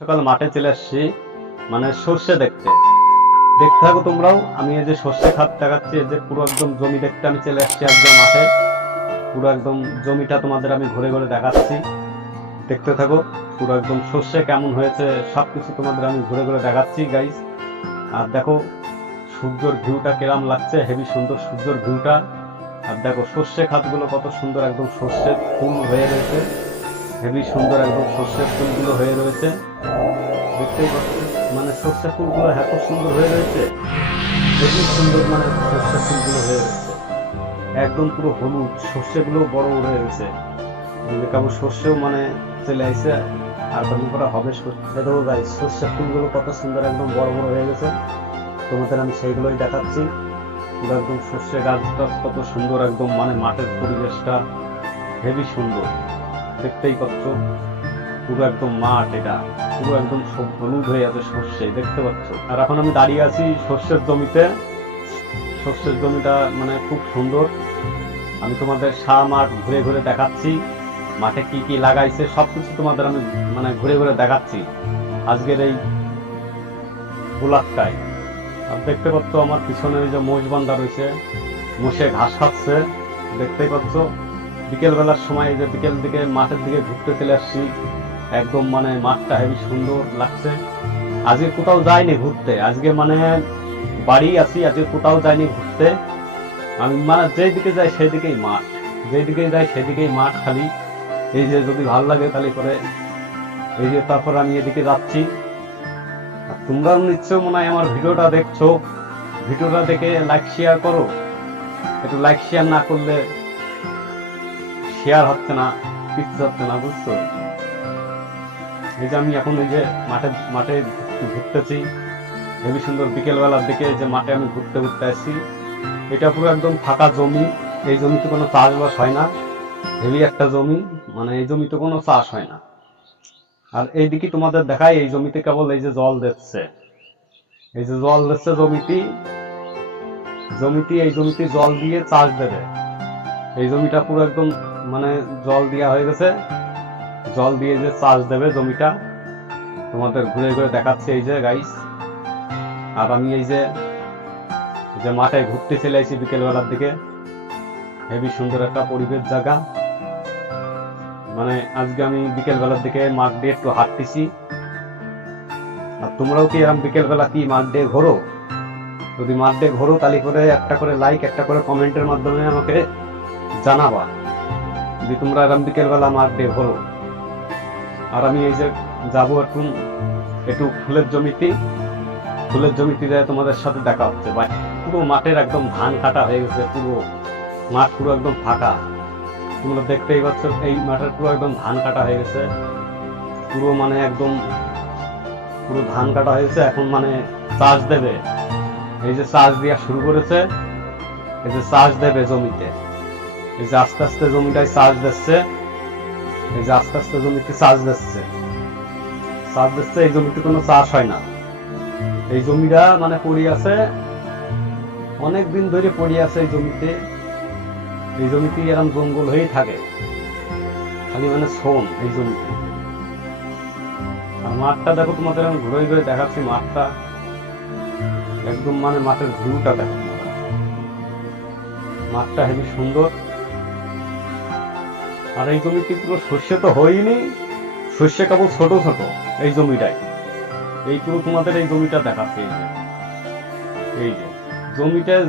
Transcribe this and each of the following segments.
সকাল মাঠে চলে আসছি মানে সর্ষে দেখতে দেখতে থাকো তোমরাও। আমি এই যে সর্ষে খাত দেখাচ্ছি, এই যে পুরো একদম জমি দেখতে আমি চলে আসছি একদম মাঠে। পুরো একদম জমিটা তোমাদের আমি ঘুরে ঘুরে দেখাচ্ছি, দেখতে থাকো। পুরো একদম সর্ষে কেমন হয়েছে সবকিছু তোমাদের আমি ঘুরে ঘুরে দেখাচ্ছি গাইস। আর দেখো সূর্যের ভিউটা কেরাম লাগছে, হেভি সুন্দর সূর্যের ভিউটা। আর দেখো সর্ষে খাতগুলো কত সুন্দর, একদম সর্ষের ফুল হয়ে রয়েছে, হেভি সুন্দর একদম সর্ষের ফুলগুলো হয়ে রয়েছে। দেখতেই পাচ্ছি মানে সর্ষে ফুলগুলো এত সুন্দর হয়ে রয়েছে, হেভি সুন্দর মানে সর্ষে ফুলগুলো হয়ে রয়েছে একদম পুরো হলুদ। সর্ষেগুলো বড় বড় হয়ে রয়েছে, কেবল সর্ষেও মানে চলে আসছে আর কদিন পরে হবে সর্ষে। দেখো গাইস সর্ষে ফুলগুলো কত সুন্দর একদম বড় বড় হয়ে গেছে, তোমাদের আমি সেইগুলোই দেখাচ্ছি। পুরো একদম সর্ষে গাছটা কত সুন্দর একদম মানে মাঠের পরিবেশটা হেভি সুন্দর, দেখতেই পাচ্ছ। পুরো একদম মাঠ, এটা পুরো একদম সব হলুদ হয়ে আছে সর্ষে, দেখতে পাচ্ছ। আর এখন আমি দাঁড়িয়ে আছি সর্ষের জমিতে। সর্ষের জমিটা মানে খুব সুন্দর। আমি তোমাদের মাঠ ঘুরে ঘুরে দেখাচ্ছি, মাঠে কি কি লাগাইছে সবকিছু তোমাদের আমি মানে ঘুরে ঘুরে দেখাচ্ছি আজকের এই ব্লগটায়। আর দেখতে পাচ্ছ আমার পিছনে ওই যে মোষ বান্ধা রয়েছে, মোষে ঘাস খাচ্ছে, দেখতেই পাচ্ছ। বিকেল বেলার সময় এই যে বিকেল দিকে মাঠের দিকে ঘুরতে চলে আসছি, একদম মানে মাঠটা হেবি সুন্দর লাগছে। আজকে কোথাও যাইনি ঘুরতে, আজকে মানে বাড়ি আছি, আজকে কোথাও যাইনি ঘুরতে। আমি মানে যেদিকে যাই সেদিকেই মাঠ, যেদিকে যাই সেদিকেই মাঠ খালি। এই যে যদি ভালো লাগে তাহলে করে এই যে তারপর আমি এদিকে যাচ্ছি। আর তোমরাও নিশ্চয় মনে হয় আমার ভিডিওটা দেখছো, ভিডিওটা দেখে লাইক শেয়ার করো। একটু লাইক শেয়ার না করলে শেয়ার হচ্ছে না, কিছু হচ্ছে না, বুঝছো। এই যে আমি এখন এই যে মাঠে মাঠে ঘুরতেছি, হেবি সুন্দর বিকেল বেলার দিকে যে মাঠে আমি ঘুরতে ঘুরতে আসছি। এটা পুরো একদম ফাঁকা জমি, এই জমিতে কোনো চাষবাস হয় না, হেভি একটা জমি, মানে এই জমিতে কোনো চাষ হয় না। আর এইদিকে তোমাদের দেখায় এই জমিতে কেবল এই যে জল দিচ্ছে, এই যে জল দিচ্ছে জমিটি, এই জমিতে জল দিয়ে চাষ দেবে। এই জমিটা পুরো একদম মানে জল দেওয়া হয়ে গেছে, জল দিয়ে যে চাষ দেবে জমিটা তোমাদের ঘুরে ঘুরে দেখাচ্ছে এই যে গাইস। আর আমি এই যে মাঠে ঘুরতে চলে আসি বিকেল বেলার দিকে, হেবি সুন্দর একটা পরিবেশ জায়গা। মানে আজকে আমি বিকেল বেলার দিকে মাঠ দিয়ে একটু হাঁটতেছি। আর তোমরাও কি এরকম বিকেল বেলা কি মাঠ দিয়ে ঘোরো? যদি মাঠ দিয়ে ঘোরো তাহলে করে একটা করে লাইক, একটা করে কমেন্টের মাধ্যমে আমাকে জানাবা যদি তোমরা এরকম বিকেল বেলা মাঠ দিয়ে ঘোরো। আর আমি এই যে যাবো একটু ফুলের জমিতে, ফুলের জমিতে তোমাদের সাথে দেখা হচ্ছে। পুরো মাঠের একদম ধান কাটা হয়ে গেছে, পুরো মাঠ পুরো একদম ফাঁকা, তোমরা দেখতেই পাচ্ছ। এই মাঠের পুরো একদম ধান কাটা হয়ে গেছে, পুরো মানে একদম পুরো ধান কাটা হয়েছে। এখন মানে চাষ দেবে, এই যে চাষ দেওয়া শুরু করেছে, এই যে চাষ দেবে জমিতে, এই যে আস্তে আস্তে জমিটায় চাষ দিচ্ছে, এই যে আস্তে আস্তে জমিতে চাষ দিচ্ছে, এই জমিতে কোনো চাষ হয় না। এই জমিটা মানে পড়ে আছে, অনেক দিন ধরে পড়ে আছে এই জমিতে। এই জমিতে এরকম জঙ্গল হয়েই থাকে, খালি মানে শোন এই জমিতে। আর মাঠটা দেখো তোমাদের আমি ঘুরে ঘুরে দেখাচ্ছি, মাঠটা একদম মানে মাঠের ভিউটা দেখো, মাঠটা হেবি সুন্দর। আর এই জমিতে পুরো শস্য তো হয়নি, শস্য কেবল ছোট ছোট এই জমিটাই। এই পুরো তোমাদের এই জমিটা দেখাচ্ছে, এই যে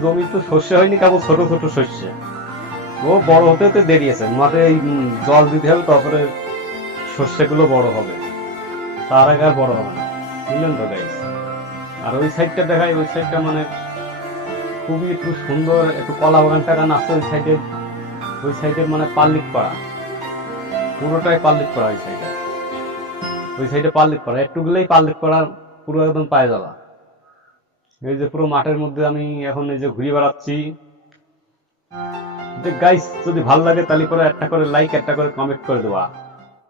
জমি তো শস্য হয়নি, কেবল ছোট ছোট শস্য। ও বড় হতে হতে দেরি আছে, মাঠে এই জল দিতে হবে, তারপরে শস্যগুলো বড় হবে, তার আগে আর বড় হবে না, বুঝলেন তো গাইস। আর ওই সাইডটা দেখাই, ওই সাইডটা মানে খুবই একটু সুন্দর, একটু কলা বাগান টাগান আছে ওই সাইডে। ওই সাইডের মানে পাল্লিক পাড়া, পুরোটাই পাল্লিক পাড়া ওই সাইডে। ওই সাইডে পাল্লিক পাড়া, একটু গেলেই পাল্লিক পাড়া পুরো একদম পায়ে যাওয়া। এই যে পুরো মাঠের মধ্যে আমি এখন এই যে ঘুরে বেড়াচ্ছি। গাইস যদি ভালো লাগে তাহলে করে একটা করে লাইক, একটা করে কমেন্ট করে দেওয়া।